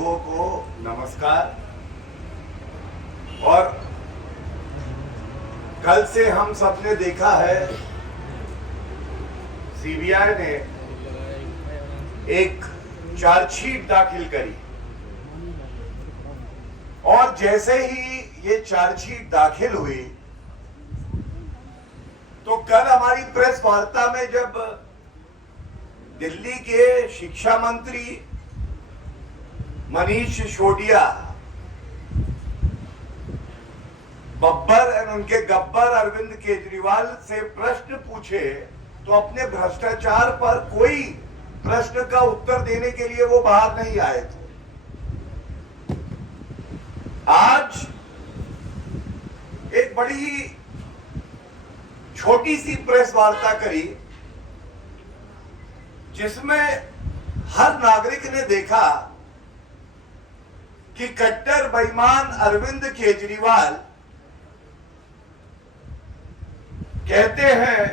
लोगों को नमस्कार। और कल से हम सबने देखा है सीबीआई ने एक चार्जशीट दाखिल करी और जैसे ही ये चार्जशीट दाखिल हुई तो कल हमारी प्रेस वार्ता में जब दिल्ली के शिक्षा मंत्री मनीष सिसोदिया बब्बर और उनके गब्बर अरविंद केजरीवाल से प्रश्न पूछे तो अपने भ्रष्टाचार पर कोई प्रश्न का उत्तर देने के लिए वो बाहर नहीं आए थे। आज एक बड़ी छोटी सी प्रेस वार्ता करी जिसमें हर नागरिक ने देखा कि कट्टर बेईमान अरविंद केजरीवाल कहते हैं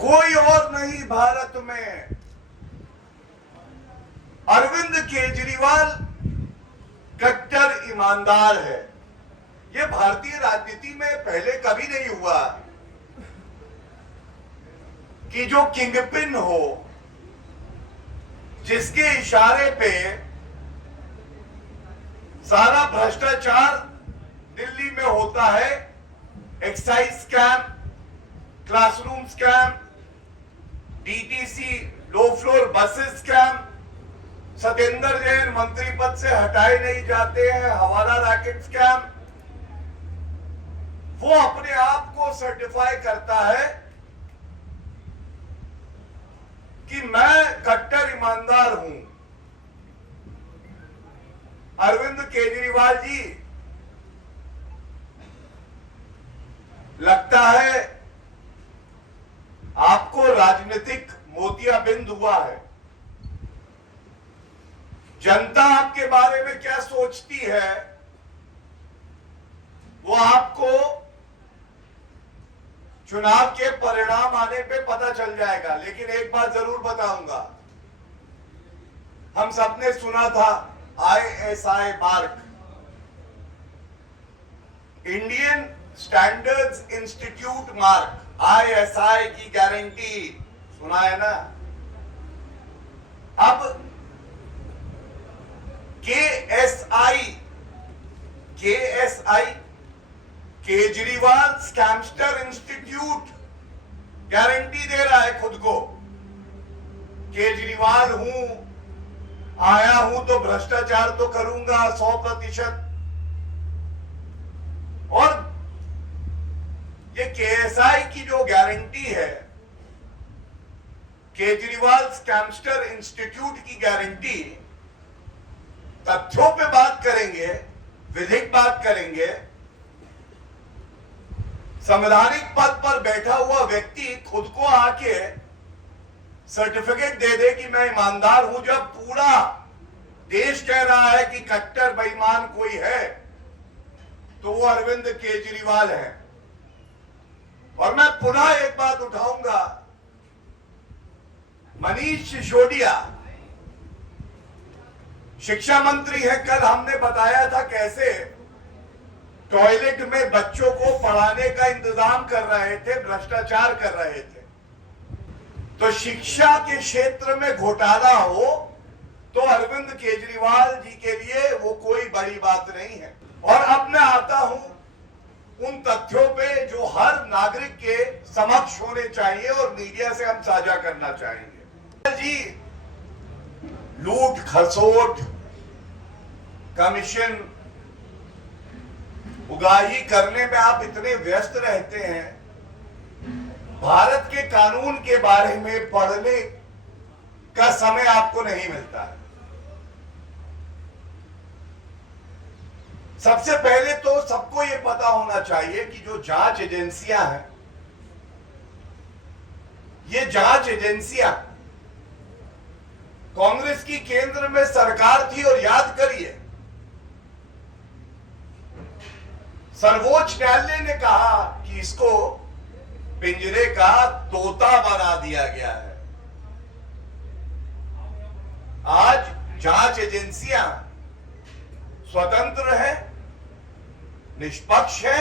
कोई और नहीं भारत में, अरविंद केजरीवाल कट्टर ईमानदार है। यह भारतीय राजनीति में पहले कभी नहीं हुआ कि जो किंगपिन हो, जिसके इशारे पे सारा भ्रष्टाचार दिल्ली में होता है, excise scam, classroom scam, DTC low floor buses scam, Satyendra Jain मंत्री पद से हटाए नहीं जाते हैं, हवाला रैकेट स्कैम, वो अपने आप को सर्टिफाई करता है कि मैं कट्टर ईमानदार हूं। अरविंद केजरीवाल जी, लगता है आपको राजनीतिक मोतियाबिंद हुआ है। जनता आपके बारे में क्या सोचती है वो आपको चुनाव के परिणाम आने पे पता चल जाएगा। लेकिन एक बात जरूर बताऊंगा, हम सबने सुना था ISI mark, Indian standards institute mark, ISI की गारंटी सुना है ना। अब KSI Kejriwal scamster institute guarantee दे रहा है खुद को। केजरीवाल हूं, आया हूं तो भ्रष्टाचार तो करूंगा 100%। और ये KSI की जो गारंटी है, केजरीवाल स्कैमस्टर इंस्टीट्यूट की गारंटी, तथ्यों पे बात करेंगे, विधिक बात करेंगे। संवैधानिक पद पर बैठा हुआ व्यक्ति खुद को आके सर्टिफिकेट दे दे कि मैं ईमानदार हूं, जब पूरा देश कह रहा है कि कट्टर बेईमान कोई है तो वो अरविंद केजरीवाल है। और मैं पुनः एक बात उठाऊंगा, मनीष सिसोदिया शिक्षा मंत्री है। कल हमने बताया था कैसे टॉयलेट में बच्चों को पढ़ाने का इंतजाम कर रहे थे, भ्रष्टाचार कर रहे थे। तो शिक्षा के क्षेत्र में घोटाला हो तो अरविंद केजरीवाल जी के लिए वो कोई बड़ी बात नहीं है। और अब मैं आता हूं उन तथ्यों पे जो हर नागरिक के समक्ष होने चाहिए और मीडिया से हम साझा करना चाहेंगे। जी, लूट खसोट, कमीशन, उगाही करने में आप इतने व्यस्त रहते हैं, भारत के कानून के बारे में पढ़ने का समय आपको नहीं मिलता है। सबसे पहले तो सबको यह पता होना चाहिए कि जो जांच एजेंसियां हैं, ये जांच एजेंसियां कांग्रेस की केंद्र में सरकार थी। और याद करिए, सर्वोच्च न्यायालय ने कहा कि इसको पिंजरे का तोता बना दिया गया है। जांच एजेंसियां स्वतंत्र है, निष्पक्ष है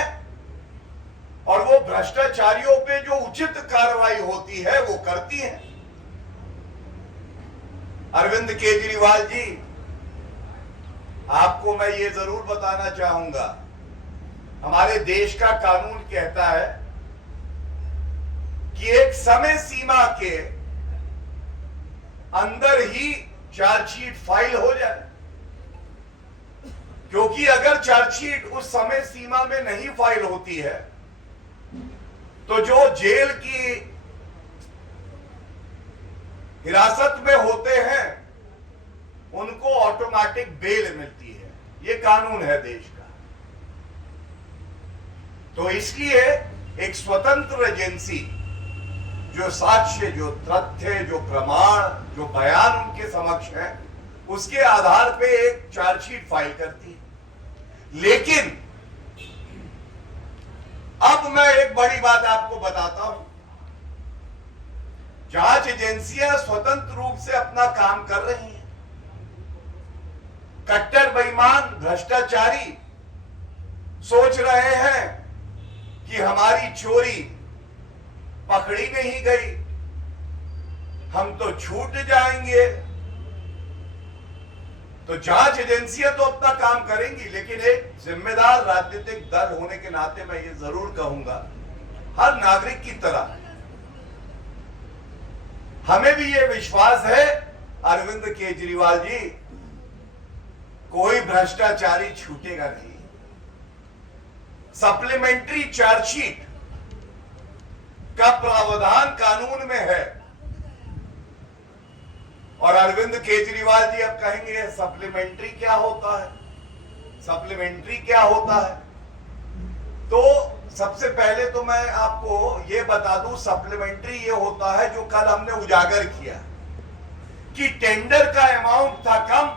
और वो भ्रष्टाचारियों पे जो उचित कार्रवाई होती है वो करती है। अरविंद केजरीवाल जी, आपको मैं ये जरूर बताना चाहूंगा, हमारे देश का कानून कहता है कि एक समय सीमा के अंदर ही चार्जशीट फाइल हो जाए, क्योंकि अगर चार्जशीट उस समय सीमा में नहीं फाइल होती है तो जो जेल की हिरासत में होते हैं उनको ऑटोमेटिक बेल मिलती है। ये कानून है देश का। तो इसलिए एक स्वतंत्र एजेंसी जो साक्ष्य, जो तथ्य, जो प्रमाण, जो बयान उनके समक्ष है, उसके आधार पे एक चार्जशीट फाइल करती है। लेकिन अब मैं एक बड़ी बात आपको बताता हूं। जांच एजेंसियां स्वतंत्र रूप से अपना काम कर रही हैं। कट्टर बेईमान भ्रष्टाचारी सोच रहे हैं कि हमारी चोरी पकड़ी नहीं गई, हम तो छूट जाएंगे। तो जांच एजेंसियां तो अपना काम करेंगी, लेकिन एक जिम्मेदार राजनीतिक दल होने के नाते मैं ये जरूर कहूंगा, हर नागरिक की तरह हमें भी ये विश्वास है, अरविंद केजरीवाल जी, कोई भ्रष्टाचारी छूटेगा नहीं। सप्लीमेंट्री चार्जशीट का प्रावधान कानून में है। और अरविंद केजरीवाल जी अब कहेंगे सप्लीमेंट्री क्या होता है, सप्लीमेंट्री क्या होता है। तो सबसे पहले तो मैं आपको ये बता दूं, सप्लीमेंट्री ये होता है जो कल हमने उजागर किया कि टेंडर का अमाउंट था कम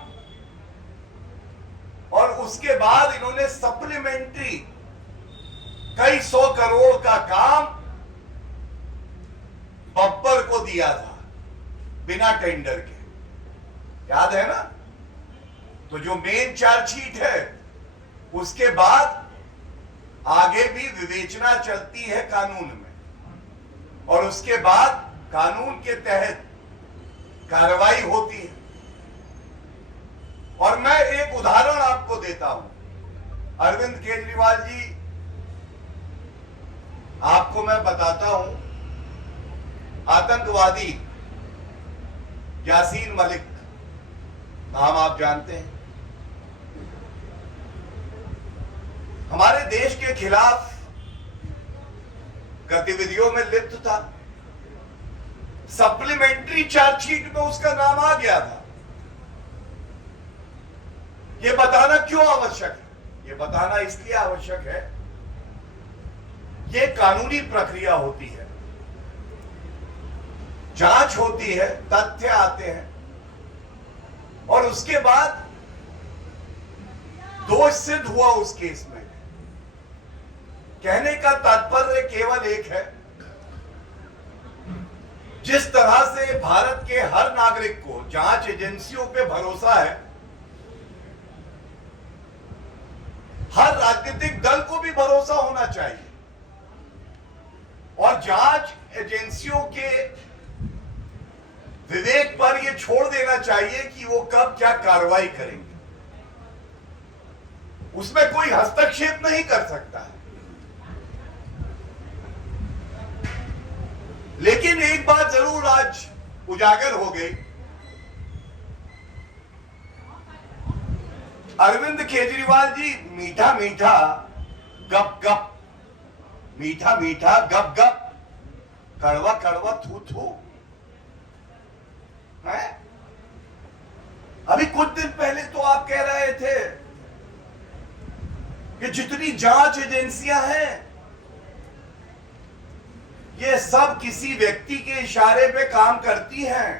और उसके बाद इन्होंने सप्लीमेंट्री कई 100 करोड़ का काम बब्बर को दिया था बिना टेंडर के, याद है ना। तो जो मेन चार्जशीट है उसके बाद आगे भी विवेचना चलती है कानून में और उसके बाद कानून के तहत कार्रवाई होती है। और मैं एक उदाहरण आपको देता हूं। अरविंद केजरीवाल जी, आपको मैं बताता हूं, आतंकवादी यासीन मलिक, नाम आप जानते हैं, हमारे देश के खिलाफ गतिविधियों में लिप्त था। सप्लीमेंट्री चार्जशीट में उसका नाम आ गया था। यह बताना क्यों आवश्यक है? यह बताना इसलिए आवश्यक है, यह कानूनी प्रक्रिया होती है, जांच होती है, तथ्य आते हैं और उसके बाद दोष सिद्ध हुआ उस केस में। कहने का तात्पर्य केवल एक है, जिस तरह से भारत के हर नागरिक को जांच एजेंसियों पे भरोसा है, हर राजनीतिक दल को भी भरोसा होना चाहिए और जांच एजेंसियों के विवेक पर यह छोड़ देना चाहिए कि वो कब क्या कार्रवाई करेंगे। उसमें कोई हस्तक्षेप नहीं कर सकता है। लेकिन एक बात जरूर आज उजागर हो गई, अरविंद केजरीवाल जी मीठा मीठा गप गप, मीठा मीठा गप गप, कड़वा कड़वा थू थू है। अभी कुछ दिन पहले तो आप कह रहे थे कि जितनी जांच एजेंसियां हैं ये सब किसी व्यक्ति के इशारे पे काम करती हैं।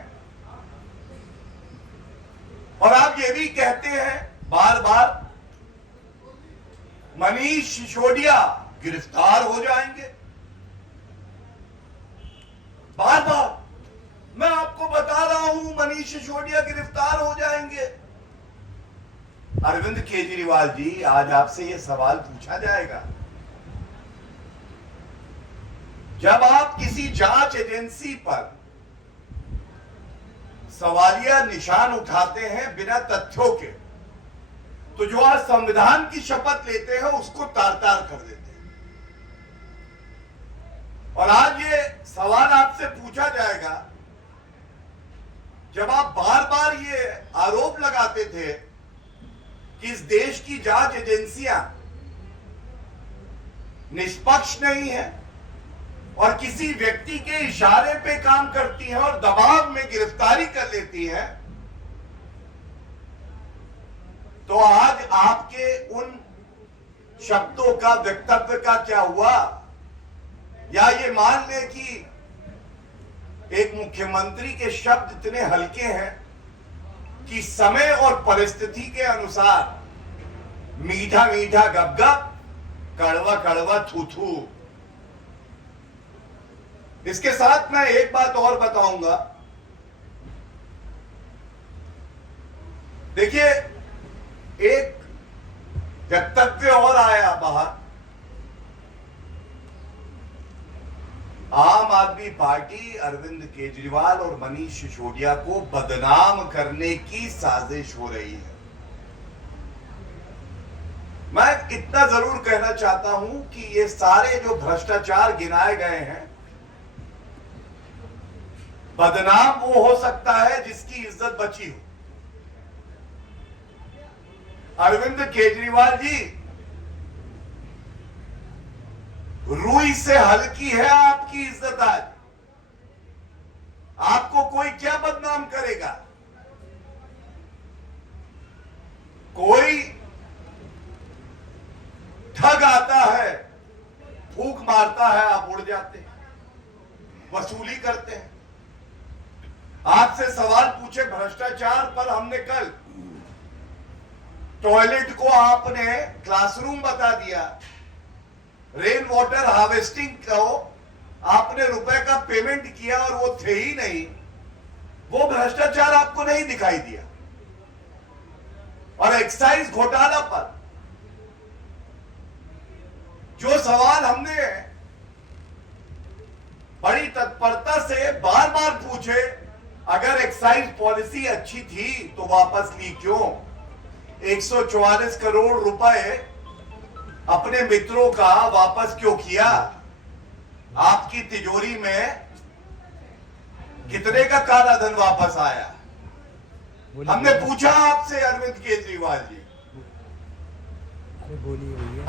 और आप ये भी कहते हैं बार बार मनीष सिसोदिया गिरफ्तार हो जाएंगे। बार बार मैं आपको बता रहा हूं, मनीष मनीष सिसोदिया गिरफ्तार हो जाएंगे। अरविंद केजरीवाल जी, आज आपसे यह सवाल पूछा जाएगा, जब आप किसी जांच एजेंसी पर सवालिया निशान उठाते हैं बिना तथ्यों के, तो जो आज संविधान की शपथ लेते हैं उसको तार तार कर देते हैं। और आज ये सवाल आपसे पूछा जाएगा, जब आप बार बार ये आरोप लगाते थे कि इस देश की जांच एजेंसियां निष्पक्ष नहीं है और किसी व्यक्ति के इशारे पे काम करती हैं और दबाव में गिरफ्तारी कर लेती हैं, तो आज आपके उन शब्दों का, वक्तव्य का क्या हुआ? या ये मान ले कि एक मुख्यमंत्री के शब्द इतने हल्के हैं कि समय और परिस्थिति के अनुसार मीठा मीठा गपगप, कड़वा कड़वा थू थू। इसके साथ मैं एक बात और बताऊंगा। देखिए, एक वक्तव्य और आया बाहर, आम आदमी पार्टी अरविंद केजरीवाल और मनीष सिसोदिया को बदनाम करने की साजिश हो रही है। मैं इतना जरूर कहना चाहता हूं कि ये सारे जो भ्रष्टाचार गिनाए गए हैं, बदनाम वो हो सकता है जिसकी इज्जत बची हो। अरविंद केजरीवाल जी, रुई से हल्की है आपकी इज्जत। आज आपको कोई क्या बदनाम करेगा? कोई ठग आता है, फूंक मारता है, आप उड़ जाते हैं, वसूली करते हैं। आपसे सवाल पूछे भ्रष्टाचार पर, हमने कल टॉयलेट को आपने क्लासरूम बता दिया, रेन वाटर हार्वेस्टिंग को आपने रुपए का पेमेंट किया और वो थे ही नहीं, वो भ्रष्टाचार आपको नहीं दिखाई दिया। और एक्साइज घोटाला पर जो सवाल हमने बड़ी तत्परता से बार बार पूछे, अगर एक्साइज पॉलिसी अच्छी थी तो वापस ली क्यों? 144 करोड़ रुपए अपने मित्रों का वापस क्यों किया? आपकी तिजोरी में कितने का काला धन वापस आया? हमने पूछा आपसे अरविंद केजरीवाल जी।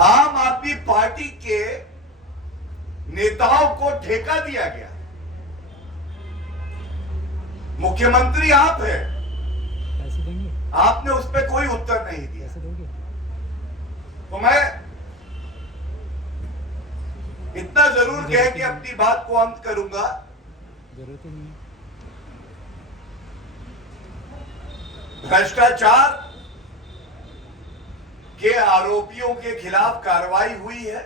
आम आदमी पार्टी के नेताओं को ठेका दिया गया, मुख्यमंत्री आप हैं, आपने उस पर कोई उत्तर नहीं दिया। तो मैं इतना जरूर कह के अपनी बात को अंत करूंगा। भ्रष्टाचार के आरोपियों के खिलाफ कार्रवाई हुई है।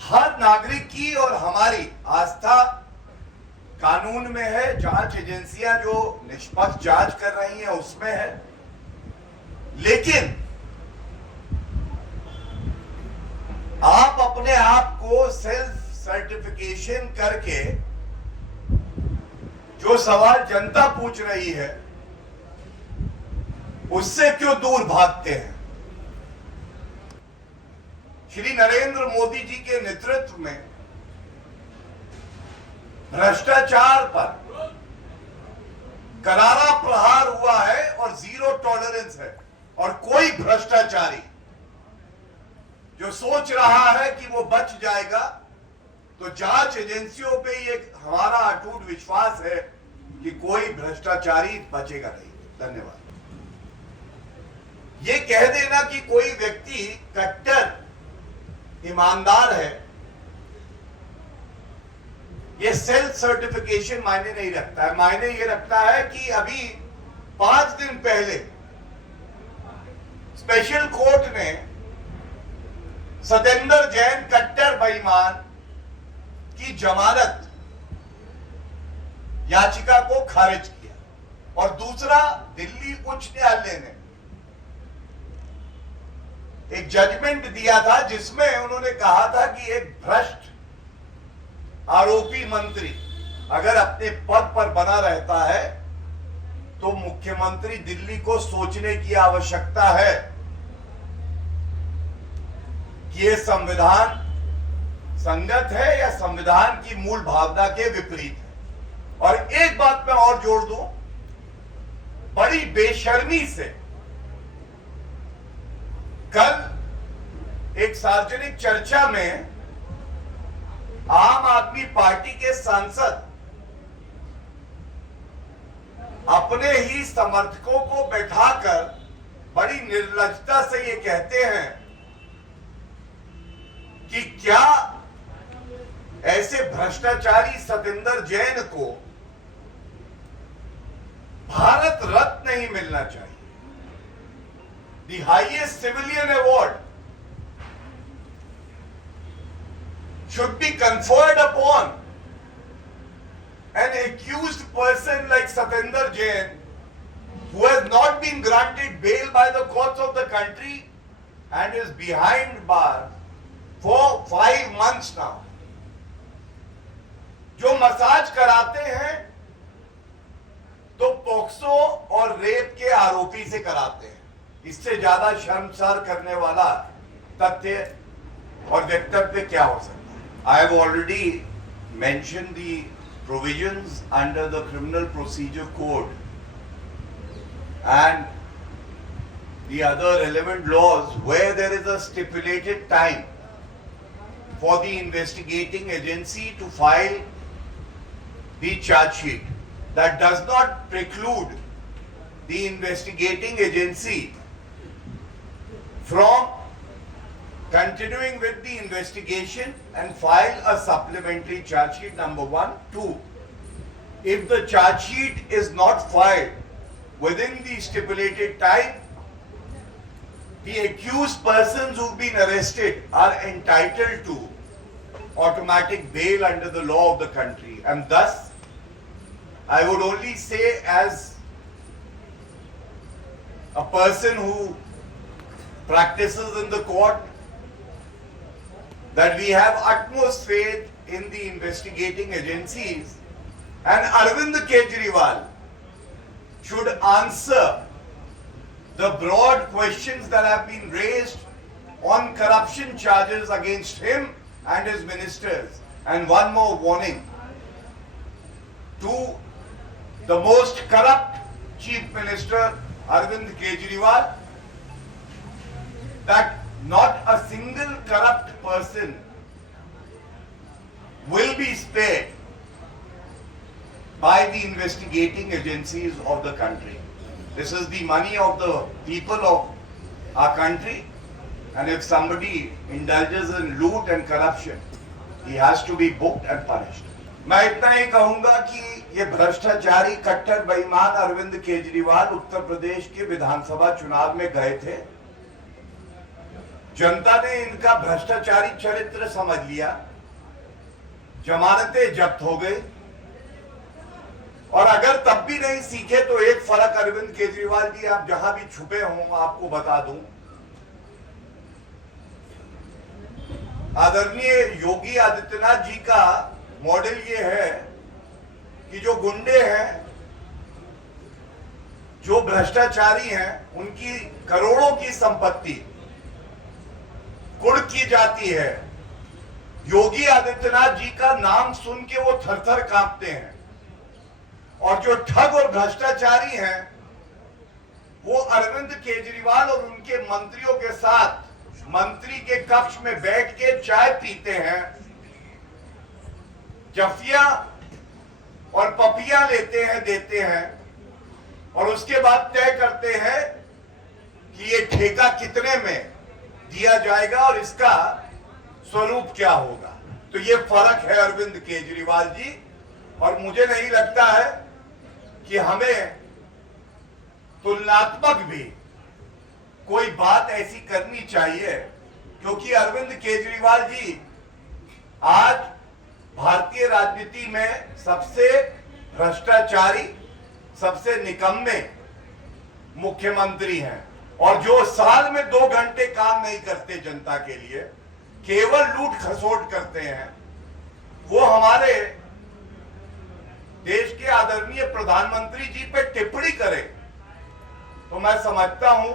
हर नागरिक की और हमारी आस्था कानून में है। जांच एजेंसियां जो निष्पक्ष जांच कर रही हैं उसमें है। लेकिन आप अपने आप को सेल्फ सर्टिफिकेशन करके जो सवाल जनता पूछ रही है उससे क्यों दूर भागते हैं? श्री नरेंद्र मोदी जी के नेतृत्व में भ्रष्टाचार पर करारा प्रहार हुआ है और जीरो टॉलरेंस है। और कोई भ्रष्टाचारी जो सोच रहा है कि वो बच जाएगा, तो जांच एजेंसियों पे ये हमारा अटूट विश्वास है कि कोई भ्रष्टाचारी बचेगा नहीं। धन्यवाद। ये कह देना कि कोई व्यक्ति कट्टर ईमानदार है, ये सेल्फ सर्टिफिकेशन मायने नहीं रखता है। मायने ये रखता है कि अभी 5 दिन पहले स्पेशल कोर्ट ने सतेंद्र जैन कट्टर बेईमान की जमानत याचिका को खारिज किया। और दूसरा, दिल्ली उच्च न्यायालय ने एक जजमेंट दिया था जिसमें उन्होंने कहा था कि एक भ्रष्ट आरोपी मंत्री अगर अपने पद पर बना रहता है तो मुख्यमंत्री दिल्ली को सोचने की आवश्यकता है कि ये संविधान संगत है या संविधान की मूल भावना के विपरीत है। और एक बात मैं और जोड़ दूं, बड़ी बेशर्मी से कल एक सार्वजनिक चर्चा में आम आदमी पार्टी के सांसद अपने ही समर्थकों को बैठाकर बड़ी निर्लज्जता से ये कहते हैं कि क्या ऐसे भ्रष्टाचारी सतेंद्र जैन को भारत रत्न नहीं मिलना चाहिए। The highest civilian award should be conferred upon an accused person like Satendra Jain, who has not been granted bail by the courts of the country and is behind bars for 5 months now. जो massage कराते हैं तो POCSO और rape के आरोपी से कराते हैं। इससे ज्यादा शर्मसार करने वाला तथ्य और वक्तव्य क्या हो सकता है? I have already mentioned the provisions under the Criminal Procedure Code and the other relevant laws where there is a stipulated time for the investigating agency to file the charge sheet. That does not preclude the investigating agency from continuing with the investigation and file a supplementary charge sheet, number 1. 2, if the charge sheet is not filed within the stipulated time, the accused persons who've been arrested are entitled to automatic bail under the law of the country. And thus, I would only say, as a person who practices in the court, that we have utmost faith in the investigating agencies, and Arvind Kejriwal should answer the broad questions that have been raised on corruption charges against him and his ministers. And one more warning to the most corrupt Chief Minister Arvind Kejriwal, that not a single corrupt person will be spared by the investigating agencies of the country. This is the money of the people of our country, and if somebody indulges in loot and corruption, he has to be booked and punished. मैं इतना ही कहूंगा कि ये भ्रष्टाचारी कट्टर बेईमान अरविंद केजरीवाल उत्तर प्रदेश के विधानसभा चुनाव में गए थे। जनता ने इनका भ्रष्टाचारी चरित्र समझ लिया, जमानतें जब्त हो गई, और अगर तब भी नहीं सीखे तो एक फर्क अरविंद केजरीवाल जी, आप जहां भी छुपे हों, आपको बता दूं, आदरणीय योगी आदित्यनाथ जी का मॉडल ये है कि जो गुंडे हैं, जो भ्रष्टाचारी हैं, उनकी करोड़ों की संपत्ति कुर्क की जाती है। योगी आदित्यनाथ जी का नाम सुन के वो थर-थर कांपते हैं, और जो ठग और भ्रष्टाचारी हैं वो अरविंद केजरीवाल और उनके मंत्रियों के साथ मंत्री के कक्ष में बैठ के चाय पीते हैं, जफिया और पपिया लेते हैं, देते हैं, और उसके बाद तय करते हैं कि ये ठेका कितने में दिया जाएगा और इसका स्वरूप क्या होगा। तो ये फर्क है अरविंद केजरीवाल जी, और मुझे नहीं लगता है कि हमें तुलनात्मक भी कोई बात ऐसी करनी चाहिए, क्योंकि अरविंद केजरीवाल जी आज भारतीय राजनीति में सबसे भ्रष्टाचारी, सबसे निकम्मे मुख्यमंत्री हैं और जो साल में 2 घंटे काम नहीं करते जनता के लिए, केवल लूट खसोट करते हैं, वो हमारे देश के आदरणीय प्रधानमंत्री जी पे टिप्पणी करे, तो मैं समझता हूं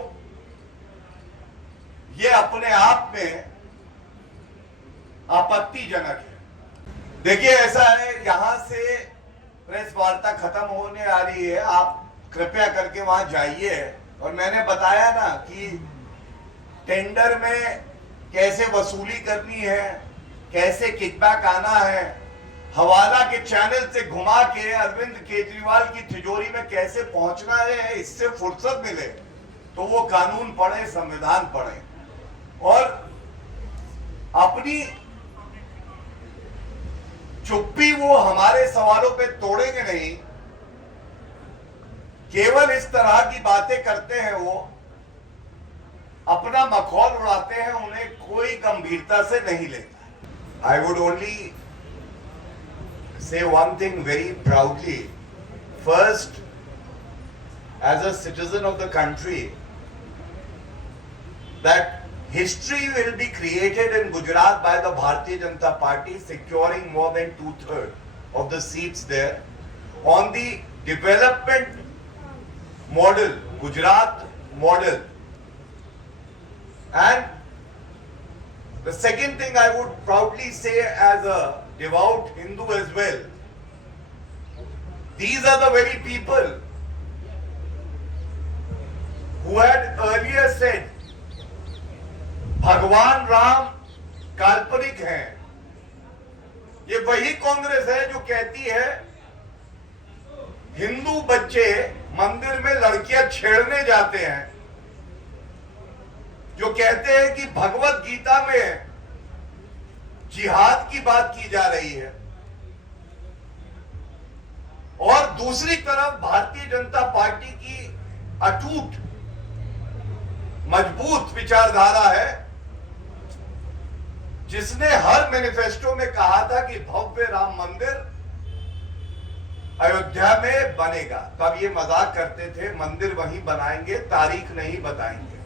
ये अपने आप में आपत्तिजनक है। देखिए, ऐसा है, यहां से प्रेस वार्ता खत्म होने आ रही है, आप कृपया करके वहां जाइए। और मैंने बताया ना कि टेंडर में कैसे वसूली करनी है, कैसे किकबैक आना है, हवाला के चैनल से घुमा के अरविंद केजरीवाल की तिजोरी में कैसे पहुंचना है, इससे फुर्सत मिले तो वो कानून पढ़े, संविधान पढ़े और अपनी चुप्पी वो हमारे सवालों पे तोड़ेंगे नहीं। केवल इस तरह की बातें करते हैं, वो अपना मखौल उड़ाते हैं, उन्हें कोई गंभीरता से नहीं लेता। I would only say one thing very proudly. First, as a citizen of the country, that history will be created in Gujarat by the Bharatiya Janata Party, securing more than 2/3 of the seats there on the development model, Gujarat model. And the second thing I would proudly say as a devout Hindu as well, these are the very people who had earlier said भगवान राम काल्पनिक हैं। ये वही कांग्रेस है जो कहती है हिंदू बच्चे मंदिर में लड़कियां छेड़ने जाते हैं, जो कहते हैं कि भगवत गीता में जिहाद की बात की जा रही है, और दूसरी तरफ भारतीय जनता पार्टी की अटूट मजबूत विचारधारा है, जिसने हर मैनिफेस्टो में कहा था कि भव्य राम मंदिर अयोध्या में बनेगा। तब ये मजाक करते थे, मंदिर वहीं बनाएंगे, तारीख नहीं बताएंगे।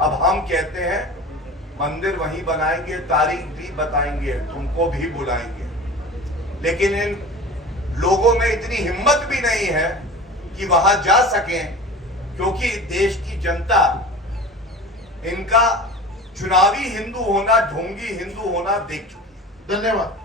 अब हम कहते हैं मंदिर वहीं बनाएंगे, तारीख भी बताएंगे, तुमको भी बुलाएंगे। लेकिन इन लोगों में इतनी हिम्मत भी नहीं है कि वहां जा सकें, क्योंकि देश की जनता इनका चुनावी हिंदू होना, ढोंगी हिंदू होना देख चुकी है। धन्यवाद।